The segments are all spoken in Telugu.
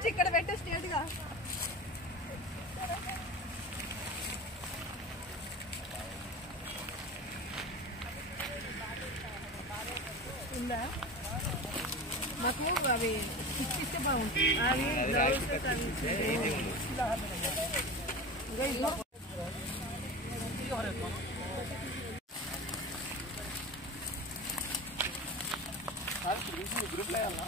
నుంచి ఇక్కడ పెట్టే స్ట్రేట్గా ఉందా మాకు అవి ఇస్తే బాగుంటుంది అవి ग्रुप लेना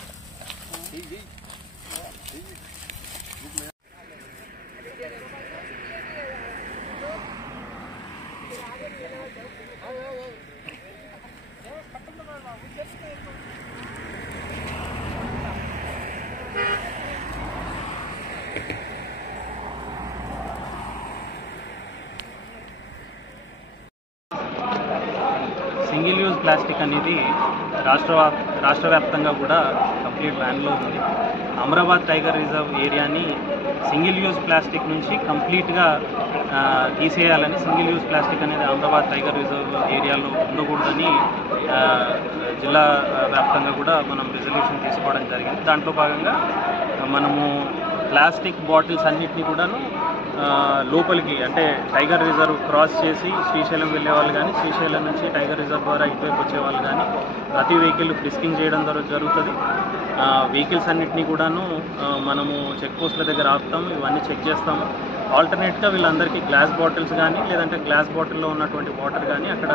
సింగిల్ యూజ్ ప్లాస్టిక్ అనేది రాష్ట్ర వ్యాప్తంగా కూడా కంప్లీట్ బ్యాన్లో ఉంది. అమరాబాద్ టైగర్ రిజర్వ్ ఏరియాని సింగిల్ యూజ్ ప్లాస్టిక్ నుంచి కంప్లీట్గా తీసేయాలని, సింగిల్ యూజ్ ప్లాస్టిక్ అనేది అమరాబాద్ టైగర్ రిజర్వ్ ఏరియాలో ఉండకూడదని జిల్లా వ్యాప్తంగా కూడా మనం రిజల్యూషన్ తీసుకోవడం జరిగింది. దాంట్లో భాగంగా మనము ప్లాస్టిక్ బాటిల్స్ అన్నిటినీ కూడాను లోపలికి అంటే టైగర్ రిజర్వ్ క్రాస్ చేసి శ్రీశైలం వెళ్ళే వాళ్ళు కానీ, శ్రీశైలం నుంచి టైగర్ రిజర్వ్ ద్వారా ఇటువైపు వచ్చేవాళ్ళు కానీ ప్రతి వెహికల్ ఫ్రిస్కింగ్ చేయడం జరుగుతుంది. వెహికల్స్ అన్నిటినీ కూడాను మనము చెక్ పోస్టుల దగ్గర ఆపుతాము, ఇవన్నీ చెక్ చేస్తాము. ఆల్టర్నేట్గా వీళ్ళందరికీ గ్లాస్ బాటిల్స్ కానీ, లేదంటే గ్లాస్ బాటిల్లో ఉన్నటువంటి వాటర్ కానీ, అక్కడ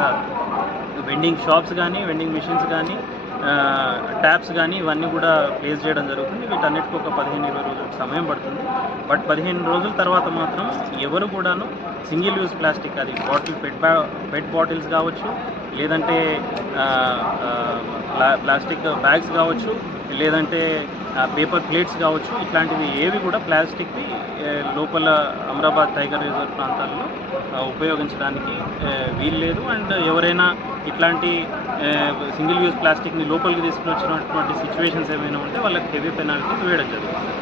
వెండింగ్ షాప్స్ కానీ, వెండింగ్ మిషన్స్ కానీ, ట్యాప్స్ కానీ ఇవన్నీ కూడా ప్లేస్ చేయడం జరుగుతుంది. వీటన్నిటికీ ఒక 15-20 రోజులు సమయం పడుతుంది. బట్ 15 రోజుల తర్వాత మాత్రం ఎవరు కూడాను సింగిల్ యూజ్ ప్లాస్టిక్, అది పెట్ బాటిల్స్ కావచ్చు, లేదంటే ప్లాస్టిక్ బ్యాగ్స్ కావచ్చు, లేదంటే పేపర్ ప్లేట్స్ కావచ్చు, ఇట్లాంటివి ఏవి కూడా ప్లాస్టిక్ని లోపల అమరాబాద్ టైగర్ రిజర్వ్ ప్రాంతాల్లో ఉపయోగించడానికి వీల్లేదు. అండ్ ఎవరైనా ఇట్లాంటి సింగిల్ యూజ్ ప్లాస్టిక్ని లోపలికి తీసుకుని వచ్చినటువంటి సిచ్యువేషన్స్ ఏమైనా ఉంటే వాళ్ళకి హెవీ పెనాల్టీస్ వేయడం జరుగుతుంది.